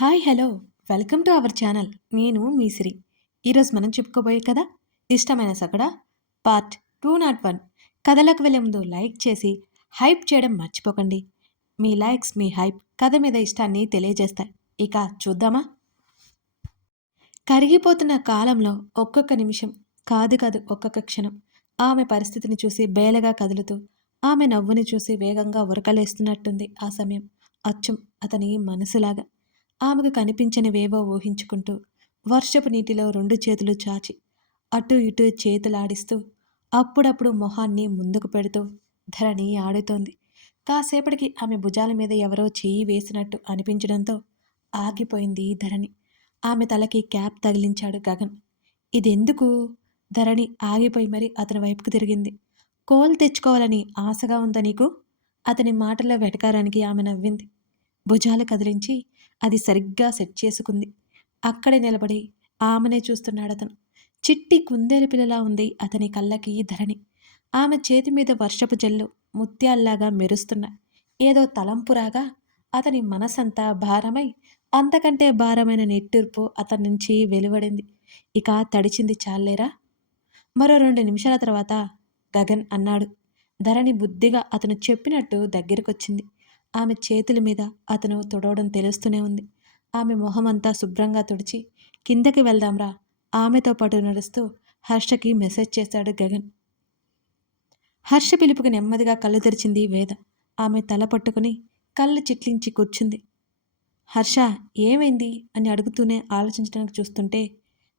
Hi hello welcome to our channel. నేను మీ సిరి. ఈరోజు మనం చెప్పుకోబోయే కథ ఇష్టమైన సగడ పార్ట్ 201. కథలకు వెళ్ళే ముందు లైక్ చేసి హైప్ చేయడం మర్చిపోకండి. మీ లైక్స్ మీ హైప్ కథ మీద ఇష్టాన్ని తెలియజేస్తాయి. ఇక చూద్దామా? కరిగిపోతున్న కాలంలో ఒక్కొక్క నిమిషం కాదు ఒక్కొక్క క్షణం ఆమె పరిస్థితిని చూసి బేలగా కదులుతూ ఆమె నవ్వుని చూసి వేగంగా ఉరకలేస్తున్నట్టుంది ఆ సమయం. అచ్చం అతని మనసులాగా ఆమెకు కనిపించనివేవో ఊహించుకుంటూ వర్షపు నీటిలో రెండు చేతులు చాచి అటు ఇటు చేతులాడిస్తూ అప్పుడప్పుడు మొహాన్ని ముందుకు పెడుతూ ధరణి ఆడుతోంది. కాసేపటికి ఆమె భుజాల మీద ఎవరో చెయ్యి వేసినట్టు అనిపించడంతో ఆగిపోయింది ధరణి. ఆమె తలకి క్యాప్ తగిలించాడు గగన్. ఇదెందుకు? ధరణి ఆగిపోయి మరి అతని వైపుకు తిరిగింది. కోల్ తెచ్చుకోవాలని ఆశగా ఉందా నీకు? అతని మాటల్లో వెటకారానికి ఆమె నవ్వింది. భుజాలు కదిలించి అది సరిగ్గా సెట్ చేసుకుంది. అక్కడే నిలబడి ఆమెనే చూస్తున్నాడతను. చిట్టి కుందేలు పిల్లలా ఉంది అతని కళ్ళకి ధరణి. ఆమె చేతి మీద వర్షపు జల్లు ముత్యాల్లాగా మెరుస్తున్నాయి. ఏదో తలంపురాగా అతని మనసంతా భారమై అంతకంటే భారమైన నిట్టూర్పు అతని నుంచి వెలువడింది. ఇక తడిచింది చాలేరా. మరో 2 నిమిషాల తర్వాత గగన్ అన్నాడు. ధరణి బుద్ధిగా అతను చెప్పినట్టు దగ్గరకొచ్చింది. ఆమె చేతుల మీద అతను తుడవడం తెలుస్తూనే ఉంది. ఆమె మొహమంతా శుభ్రంగా తుడిచి కిందకి వెళ్దాంరా ఆమెతో పాటు నడుస్తూ హర్షకి మెసేజ్ చేశాడు గగన్. హర్ష పిలుపుకి నెమ్మదిగా కళ్ళు తెరిచింది వేద. ఆమె తల పట్టుకుని కళ్ళు చిట్లించి కూర్చుంది. హర్ష, ఏమైంది అని అడుగుతూనే ఆలోచించడానికి చూస్తుంటే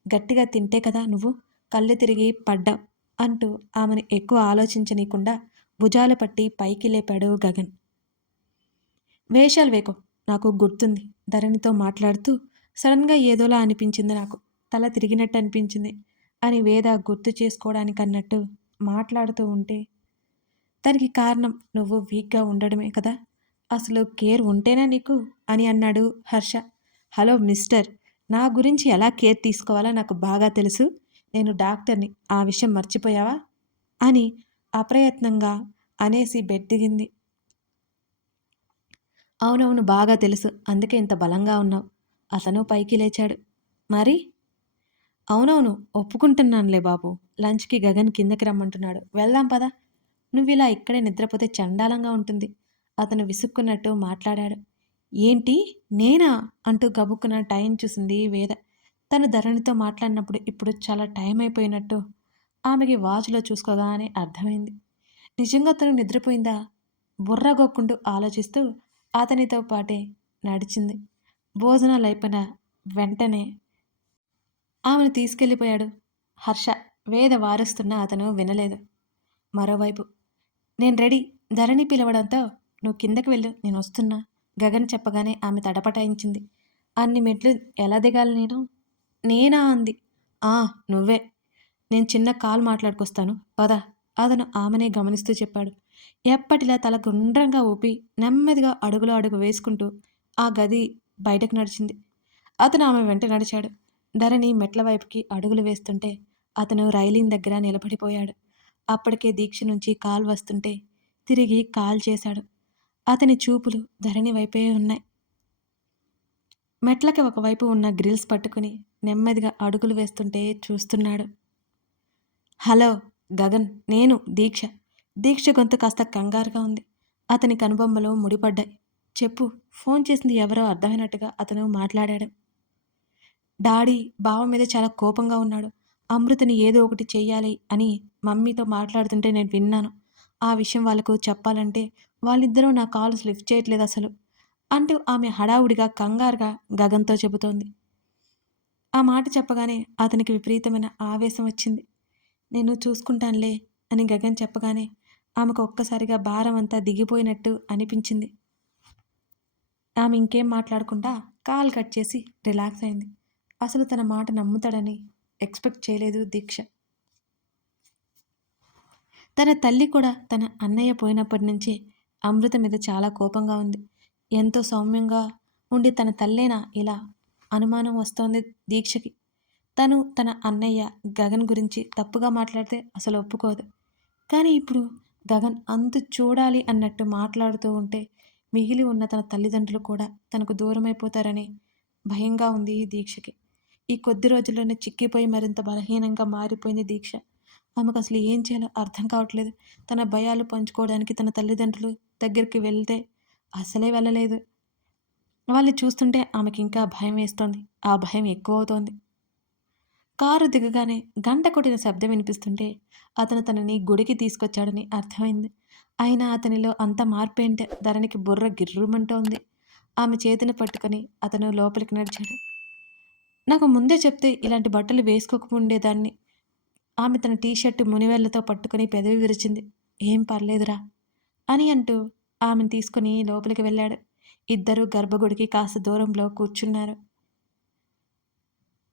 గట్టిగా తింటే కదా నువ్వు కళ్ళు తిరిగి పడ్డావు అంటూ ఆమెను ఎక్కువ ఆలోచించనీయకుండా భుజాలు పట్టి పైకి లేపాడు గగన్. వేషాలు వేకో, నాకు గుర్తుంది. ధరణితో మాట్లాడుతూ సడన్గా ఏదోలా అనిపించింది నాకు. తల తిరిగినట్టు అనిపించింది అని వేద గుర్తు చేసుకోవడానికన్నట్టు మాట్లాడుతూ ఉంటే దానికి కారణం నువ్వు వీక్గా ఉండడమే కదా. అసలు కేర్ ఉంటేనా నీకు అని అన్నాడు హర్ష. హలో మిస్టర్, నా గురించి ఎలా కేర్ తీసుకోవాలో నాకు బాగా తెలుసు. నేను డాక్టర్ని, ఆ విషయం మర్చిపోయావా అని అప్రయత్నంగా అనేసి బెడ్ దిగింది. అవునవును, బాగా తెలుసు. అందుకే ఇంత బలంగా ఉన్నావు. అతను పైకి లేచాడు. మరి? అవునవును, ఒప్పుకుంటున్నానులే బాబు. లంచ్కి గగన్ కిందకి రమ్మంటున్నాడు. వెళ్దాం పదా. నువ్విలా ఇక్కడే నిద్రపోతే చండాలంగా ఉంటుంది. అతను విసుక్కున్నట్టు మాట్లాడాడు. ఏంటి? నేనా అంటూ గబుక్కున టైం చూసింది వేద. తను ధరణితో మాట్లాడినప్పుడు ఇప్పుడు చాలా టైం అయిపోయినట్టు ఆమెకి వాచ్లో చూసుకోగానే అర్థమైంది. నిజంగా తను నిద్రపోయిందా? బుర్రగొక్కుంటూ ఆలోచిస్తూ అతనితో పాటే నడిచింది. భోజనాలు అయిపోయిన వెంటనే ఆమెను తీసుకెళ్ళిపోయాడు హర్ష. వేద వారుస్తున్నా అతను వినలేదు. మరోవైపు నేను రెడీ. ధరణి పిలవడంతో నువ్వు కిందకి వెళ్ళు, నేను వస్తున్నా గగన్ చెప్పగానే ఆమె తడపటాయించింది. అన్ని మెట్లు ఎలా దిగాలి నేను? నేనా అంది. ఆ, నువ్వే. నేను చిన్న కాల్ మాట్లాడుకొస్తాను పద. అతను ఆమెనే గమనిస్తూ చెప్పాడు. ఎప్పటిలా తల గుండ్రంగా ఊపి నెమ్మదిగా అడుగులో అడుగు వేసుకుంటూ ఆ గది బయటకు నడిచింది. అతను ఆమె వెంట నడిచాడు. ధరణి మెట్ల వైపుకి అడుగులు వేస్తుంటే అతను రైలింగ్ దగ్గర నిలబడిపోయాడు. అప్పటికే దీక్ష నుంచి కాల్ వస్తుంటే తిరిగి కాల్ చేశాడు. అతని చూపులు ధరణి వైపే ఉన్నాయి. మెట్లకి ఒకవైపు ఉన్న గ్రిల్స్ పట్టుకుని నెమ్మదిగా అడుగులు వేస్తుంటే చూస్తున్నాడు. హలో గగన్, నేను దీక్ష. దీక్ష గొంతు కాస్త కంగారుగా ఉంది. అతని కనుబొమ్మలు ముడిపడ్డాయి. చెప్పు, ఫోన్ చేసింది ఎవరో అర్థమైనట్టుగా అతను మాట్లాడాడు. డాడీ బావ మీద చాలా కోపంగా ఉన్నాడు. అమృతని ఏదో ఒకటి చెయ్యాలి అని మమ్మీతో మాట్లాడుతుంటే నేను విన్నాను. ఆ విషయం వాళ్ళకు చెప్పాలంటే వాళ్ళిద్దరూ నా కాల్స్ లిఫ్ట్ చేయట్లేదు అసలు అంటూ ఆమె హడావుడిగా కంగారుగా గగన్తో చెబుతోంది. ఆ మాట చెప్పగానే అతనికి విపరీతమైన ఆవేశం వచ్చింది. నేను చూసుకుంటానులే అని గగన్ చెప్పగానే ఆమెకు ఒక్కసారిగా భారం అంతా దిగిపోయినట్టు అనిపించింది. ఆమె ఇంకేం మాట్లాడకుండా కాల్ కట్ చేసి రిలాక్స్ అయింది. అసలు తన మాట నమ్ముతాడని ఎక్స్పెక్ట్ చేయలేదు దీక్ష. తన తల్లి కూడా తన అన్నయ్య పోయినప్పటి నుంచి అమృత మీద చాలా కోపంగా ఉంది. ఎంతో సౌమ్యంగా ఉండి తన తల్లేనా ఇలా అనుమానం వస్తోంది దీక్షకి. తను తన అన్నయ్య గగన్ గురించి తప్పుగా మాట్లాడితే అసలు ఒప్పుకోదు. కానీ ఇప్పుడు గగన్ అంతు చూడాలి అన్నట్టు మాట్లాడుతూ ఉంటే మిగిలి ఉన్న తన తల్లిదండ్రులు కూడా తనకు దూరమైపోతారని భయంగా ఉంది ఈ దీక్షకి. ఈ కొద్ది రోజుల్లోనే చిక్కిపోయి మరింత బలహీనంగా మారిపోయింది దీక్ష. ఆమెకసలు ఏం చేయాలో అర్థం కావట్లేదు. తన భయాలు పంచుకోవడానికి తన తల్లిదండ్రులు దగ్గరికి వెళ్తే అసలే వెళ్ళలేదు. వాళ్ళని చూస్తుంటే ఆమెకింకా భయం వేస్తోంది. ఆ భయం ఎక్కువవుతోంది. కారు దిగగానే గంట కొట్టిన శబ్దం వినిపిస్తుంటే అతను తనని గుడికి తీసుకొచ్చాడని అర్థమైంది. అయినా అతనిలో అంత మార్పేంటి ధరణికి బుర్ర గిర్రుమంటోంది. ఆమె చేతిని పట్టుకొని అతను లోపలికి నడిచాడు. నాకు ముందే చెప్తే ఇలాంటి బట్టలు వేసుకోకుండేదాన్ని. ఆమె తన టీ షర్టు మునివేళ్లతో పట్టుకొని పెదవి విరిచింది. ఏం పర్లేదురా అని అంటూ ఆమెను తీసుకుని లోపలికి వెళ్ళాడు. ఇద్దరూ గర్భగుడికి కాస్త దూరంలో కూర్చున్నారు.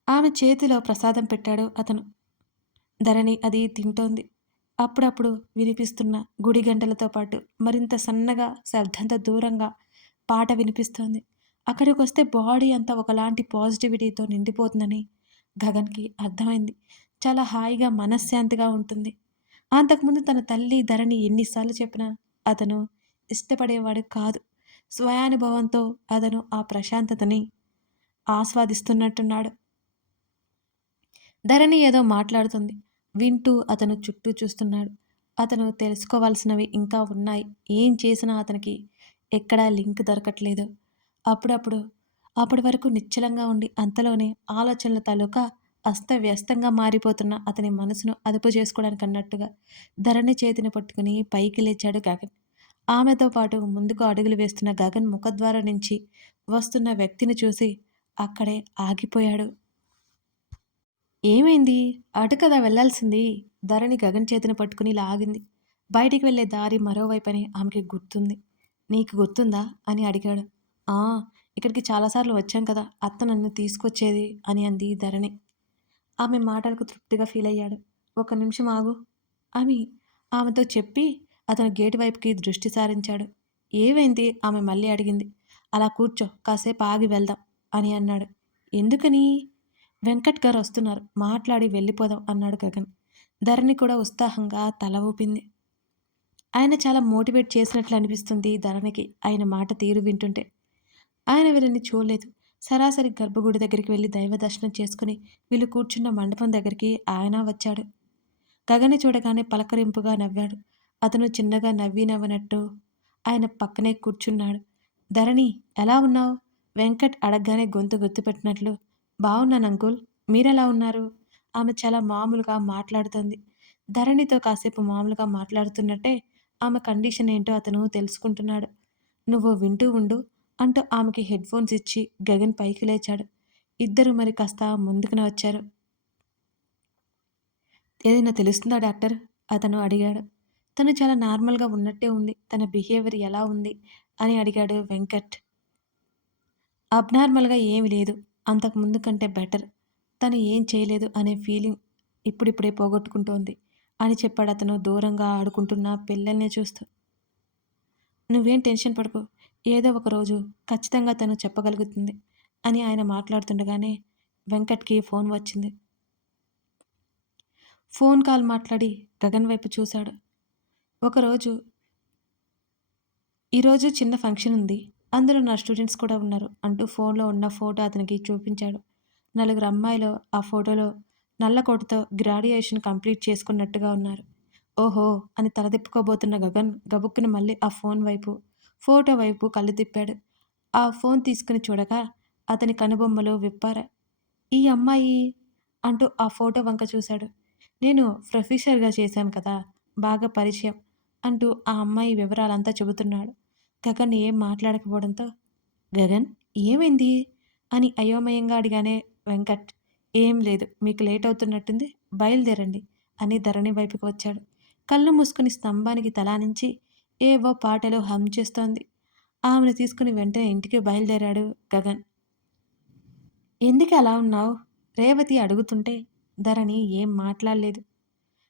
ఆమె చేతిలో ప్రసాదం పెట్టాడు అతను. ధరణి అది తింటోంది. అప్పుడప్పుడు వినిపిస్తున్న గుడి గంటలతో పాటు మరింత సన్నగా, శబ్దంతో దూరంగా పాట వినిపిస్తోంది. అక్కడికొస్తే బాడీ అంతా ఒకలాంటి పాజిటివిటీతో నిండిపోతుందని గగన్‌కి అర్థమైంది. చాలా హాయిగా, మనశ్శాంతిగా ఉంటుంది. అంతకుముందు తన తల్లి ధరణి ఎన్నిసార్లు చెప్పినా అతను ఇష్టపడేవాడు కాదు. స్వయానుభవంతో అతను ఆ ప్రశాంతతని ఆస్వాదిస్తున్నట్టున్నాడు. ధరణి ఏదో మాట్లాడుతుంది. వింటూ అతను చుట్టూ చూస్తున్నాడు. అతను తెలుసుకోవాల్సినవి ఇంకా ఉన్నాయి. ఏం చేసినా అతనికి ఎక్కడా లింక్ దొరకట్లేదు. అప్పుడప్పుడు అప్పటి వరకు నిశ్చలంగా ఉండి అంతలోనే ఆలోచనల తాలూకా అస్తవ్యస్తంగా మారిపోతున్న అతని మనసును అదుపు చేసుకోవడానికి అన్నట్టుగా ధరణి చేతిని పట్టుకుని పైకి లేచాడు గగన్. ఆమెతో పాటు ముందుకు అడుగులు వేస్తున్న గగన్ ముఖద్వారం నుంచి వస్తున్న వ్యక్తిని చూసి అక్కడే ఆగిపోయాడు. ఏమైంది? అటు కదా వెళ్ళాల్సింది. ధరణి గగన్ చేతిని పట్టుకుని లాగింది. బయటికి వెళ్ళే దారి మరోవైపని ఆమెకి గుర్తుంది. నీకు గుర్తుందా? అని అడిగాడు. ఆ, ఇక్కడికి చాలాసార్లు వచ్చాం కదా, అత్త నన్ను తీసుకొచ్చేది అని అంది ధరణి. ఆమె మాటలకు తృప్తిగా ఫీల్ అయ్యాడు. ఒక నిమిషం ఆగు అని ఆమెతో చెప్పి అతను గేటు వైపుకి దృష్టి సారించాడు. ఏమైంది? ఆమె మళ్ళీ అడిగింది. అలా కూర్చో, కాసేపు ఆగి వెళ్దాం అని అన్నాడు. ఎందుకని? వెంకట్ గారు వస్తున్నారు, మాట్లాడి వెళ్ళిపోదాం అన్నాడు గగన్. ధరణి కూడా ఉత్సాహంగా తల ఊపింది. ఆయన చాలా మోటివేట్ చేసినట్లు అనిపిస్తుంది ధరణికి ఆయన మాట తీరు వింటుంటే. ఆయన వీళ్ళని చూడలేదు. సరాసరి గర్భగుడి దగ్గరికి వెళ్ళి దైవ దర్శనం చేసుకుని వీళ్ళు కూర్చున్న మండపం దగ్గరికి ఆయన వచ్చాడు. గగన్ని చూడగానే పలకరింపుగా నవ్వాడు. అతను చిన్నగా నవ్వినవ్వనట్టు ఆయన పక్కనే కూర్చున్నాడు. ధరణి, ఎలా ఉన్నావు? వెంకట్ అడగగానే గొంతు గుర్తుపెట్టినట్లు, బావున్నాను అంకుల్, మీరెలా ఉన్నారు? ఆమె చాలా మామూలుగా మాట్లాడుతోంది. ధరణితో కాసేపు మామూలుగా మాట్లాడుతున్నట్టే ఆమె కండిషన్ ఏంటో అతను తెలుసుకుంటున్నాడు. నువ్వు వింటూ ఉండు అంటూ ఆమెకి హెడ్ఫోన్స్ ఇచ్చి గగన్ పైకి లేచాడు. ఇద్దరు మరి కాస్త ముందుకున వచ్చారు. ఏదైనా తెలుస్తుందా డాక్టర్? అతను అడిగాడు. తను చాలా నార్మల్‌గా ఉన్నట్టే ఉంది. తన బిహేవియర్ ఎలా ఉంది అని అడిగాడు వెంకట్. అబ్నార్మల్‌గా ఏమీ లేదు. అంతకు ముందు కంటే బెటర్. తను ఏం చేయలేదు అనే ఫీలింగ్ ఇప్పుడిప్పుడే పోగొట్టుకుంటోంది అని చెప్పాడతను దూరంగా ఆడుకుంటున్న పిల్లల్ని చూస్తూ. నువ్వేం టెన్షన్ పడకు. ఏదో ఒక రోజు ఖచ్చితంగా తను చెప్పగలుగుతుంది అని ఆయన మాట్లాడుతుండగానే వెంకట్‌కి ఫోన్ వచ్చింది. ఫోన్ కాల్ మాట్లాడి గగన్ వైపు చూశాడు. ఒకరోజు ఈరోజు చిన్న ఫంక్షన్ ఉంది. అందులో నా స్టూడెంట్స్ కూడా ఉన్నారు అంటూ ఫోన్లో ఉన్న ఫోటో అతనికి చూపించాడు. నలుగురు అమ్మాయిలు ఆ ఫోటోలో నల్ల కోటుతో గ్రాడ్యుయేషన్ కంప్లీట్ చేసుకున్నట్టుగా ఉన్నారు. ఓహో అని తలదిప్పుకోబోతున్న గగన్ గబుక్కున మళ్ళీ ఆ ఫోటో వైపు కళ్ళు తిప్పాడు. ఆ ఫోన్ తీసుకుని చూడగా అతని కనుబొమ్మలు విప్పారాయి. ఈ అమ్మాయి అంటూ ఆ ఫోటో వంక చూశాడు. నేను ప్రొఫెసర్‌గా చేశాను కదా, బాగా పరిచయం అంటూ ఆ అమ్మాయి వివరాలంతా చెబుతున్నాడు. గగన్ ఏం మాట్లాడకపోవడంతో, గగన్, ఏమైంది? అని అయోమయంగా అడిగానే వెంకట్. ఏం లేదు, మీకు లేట్ అవుతున్నట్టుంది, బయలుదేరండి అని ధరణి వైపుకి వచ్చాడు. కళ్ళు మూసుకుని స్తంభానికి తలానించి ఏవో పాటలు హమ్ చేస్తోంది. ఆమెను తీసుకుని వెంటనే ఇంటికి బయలుదేరాడు గగన్. ఎందుకు అలా ఉన్నావు? రేవతి అడుగుతుంటే ధరణి ఏం మాట్లాడలేదు.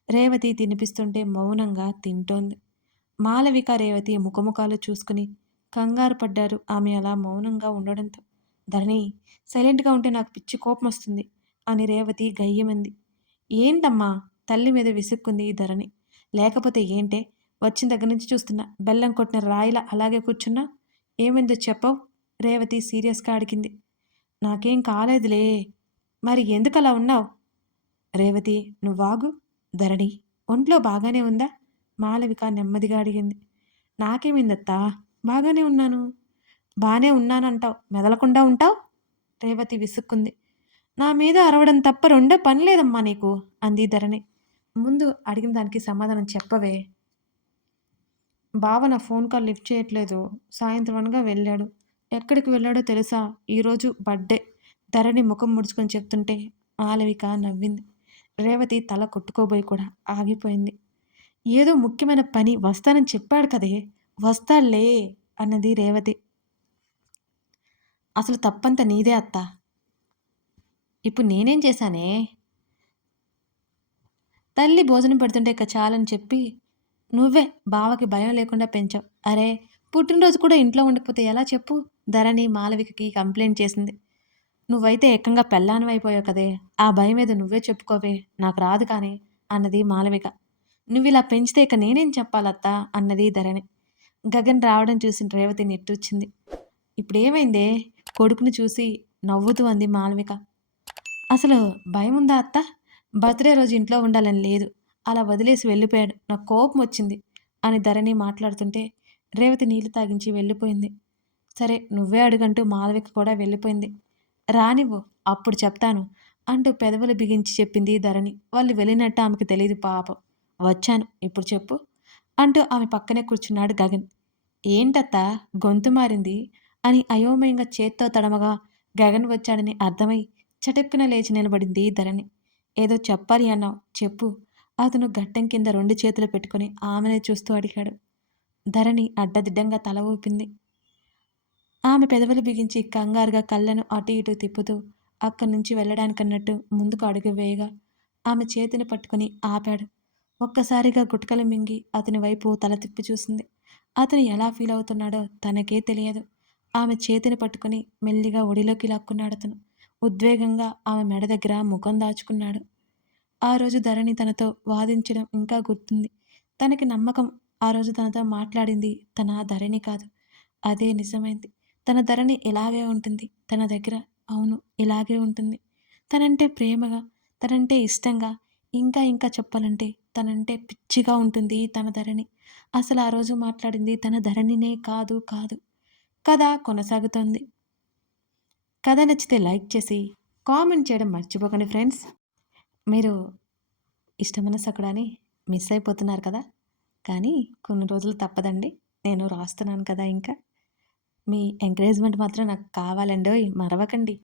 రేవతి తినిపిస్తుంటే మౌనంగా తింటోంది. మాలవిక, రేవతి ముఖముఖాలు చూసుకుని కంగారు పడ్డారు ఆమె అలా మౌనంగా ఉండడంతో. ధరణి, సైలెంట్‌గా ఉంటే నాకు పిచ్చి కోపమొస్తుంది అని రేవతి గయ్యమంది. ఏంటమ్మా? తల్లి మీద విసుక్కుంది ధరణి. లేకపోతే ఏంటే? వచ్చిన దగ్గర నుంచి చూస్తున్నా. బెల్లం కొట్టిన రాయిలా అలాగే కూర్చున్నా. ఏమైందో చెప్పవు? రేవతి సీరియస్‌గా అడిగింది. నాకేం కాలేదులే. మరి ఎందుకలా ఉన్నావు? రేవతి నువ్వాగు. ధరణి ఒంట్లో బాగానే ఉందా? మాలవిక నెమ్మదిగా అడిగింది. నాకేమైందత్తా? బాగానే ఉన్నాను. బానే ఉన్నానంటావు. మెదలకుండా ఉంటావు? రేవతి విసుక్కుంది. నా మీద అరవడం తప్ప రెండో పని లేదమ్మా నీకు అంది ధరణి. ముందు అడిగిన దానికి సమాధానం చెప్పవే. బావ నా ఫోన్ కాల్ లిఫ్ట్ చేయట్లేదు. సాయంత్రం అనగా వెళ్ళాడు. ఎక్కడికి వెళ్ళాడో తెలుసా? ఈరోజు బర్త్‌డే. ధరణి ముఖం ముడుచుకొని చెప్తుంటే మాలవిక నవ్వింది. రేవతి తల కొట్టుకోబోయి కూడా ఆగిపోయింది. ఏదో ముఖ్యమైన పని వస్తానని చెప్పాడు కదే! వస్తాడులే అన్నది రేవతి. అసలు తప్పంతా నీదే అత్తా. ఇప్పుడు నేనేం చేశానే? తల్లి భోజనం పెడుతుంటే ఇక చాలని చెప్పి నువ్వే బావకి భయం లేకుండా పెంచావు. అరే! పుట్టినరోజు కూడా ఇంట్లో ఉండకపోతే ఎలా చెప్పు? ధరణి మాలవికకి కంప్లెయింట్ చేసింది. నువ్వైతే ఏకంగా పెళ్ళానివైపోయావు కదే! ఆ భయమేదో నువ్వే చెప్పుకోవే. నాకు రాదు కానీ అన్నది మాలవిక. నువ్విలా పెంచితే ఇక నేనేం చెప్పాలత్తా? అన్నది ధరణి. గగన్ రావడం చూసి రేవతి నిట్టూర్చింది. ఇప్పుడేమైందే? కొడుకుని చూసి నవ్వుతూ అంది మాలవిక. అసలు భయముందా అత్తా? బర్త్‌డే రోజు ఇంట్లో ఉండాలని లేదు. అలా వదిలేసి వెళ్ళిపోయాడు. నాకు కోపమొచ్చింది అని ధరణి మాట్లాడుతుంటే రేవతి నీళ్లు తాగించి వెళ్ళిపోయింది. సరే నువ్వే అడుగంటూ మాలవిక కూడా వెళ్ళిపోయింది. రానివ్వు అప్పుడు చెప్తాను అంటూ పెదవులు బిగించి చెప్పింది ధరణి. వాళ్ళు వెళ్ళినట్టు ఆమెకు తెలీదు పాపం. వచ్చాను ఇప్పుడు చెప్పు అంటూ ఆమె పక్కనే కూర్చున్నాడు గగన్. ఏంటత్తా గొంతు మారింది అని అయోమయంగా చేత్తో తడమగా గగన్ వచ్చాడని అర్థమై చటుక్కున లేచి నిలబడింది ధరణి. ఏదో చెప్పాలి అన్నావు చెప్పు. అతను గట్టం కింద 2 చేతులు పెట్టుకుని ఆమెనే చూస్తూ అడిగాడు. ధరణి అడ్డదిడ్డంగా తల ఊపింది. ఆమె పెదవులు బిగించి కంగారుగా కళ్ళను అటు ఇటు తిప్పుతూ అక్కడి నుంచి వెళ్ళడానికన్నట్టు ముందుకు అడుగు వేయగా ఆమె చేతిని పట్టుకుని ఆపాడు. ఒక్కసారిగా గుటకలు మింగి అతని వైపు తల తిప్పి చూసింది. అతను ఎలా ఫీల్ అవుతున్నాడో తనకే తెలియదు. ఆమె చేతిని పట్టుకుని మెల్లిగా ఒడిలోకి లాక్కున్నాడతను. ఉద్వేగంగా ఆమె మెడ దగ్గర ముఖం దాచుకున్నాడు. ఆ రోజు ధరణి తనతో వాదించడం ఇంకా గుర్తుంది. తనకి నమ్మకం ఆ రోజు తనతో మాట్లాడింది తన ధరణి కాదు. అదే నిజమైంది. తన ధరణి ఇలాగే ఉంటుంది. తన దగ్గర అవును ఇలాగే ఉంటుంది. తనంటే ప్రేమగా, తనంటే ఇష్టంగా, ఇంకా ఇంకా చెప్పాలంటే తనంటే పిచ్చిగా ఉంటుంది తన ధరణి. అసలు ఆ రోజు మాట్లాడింది తన ధరణినే కాదు కాదు. కథ కొనసాగుతోంది. కథ నచ్చితే లైక్ చేసి, కామెంట్ చేయడం మర్చిపోకండి ఫ్రెండ్స్. మీరు ఇష్టమైన సకుడాని మిస్ అయిపోతున్నారు కదా! కానీ కొన్ని రోజులు తప్పదండి. నేను రాస్తున్నాను కదా ఇంకా. మీ ఎంకరేజ్‌మెంట్ మాత్రం నాకు కావాలండోయ్! మరవకండి.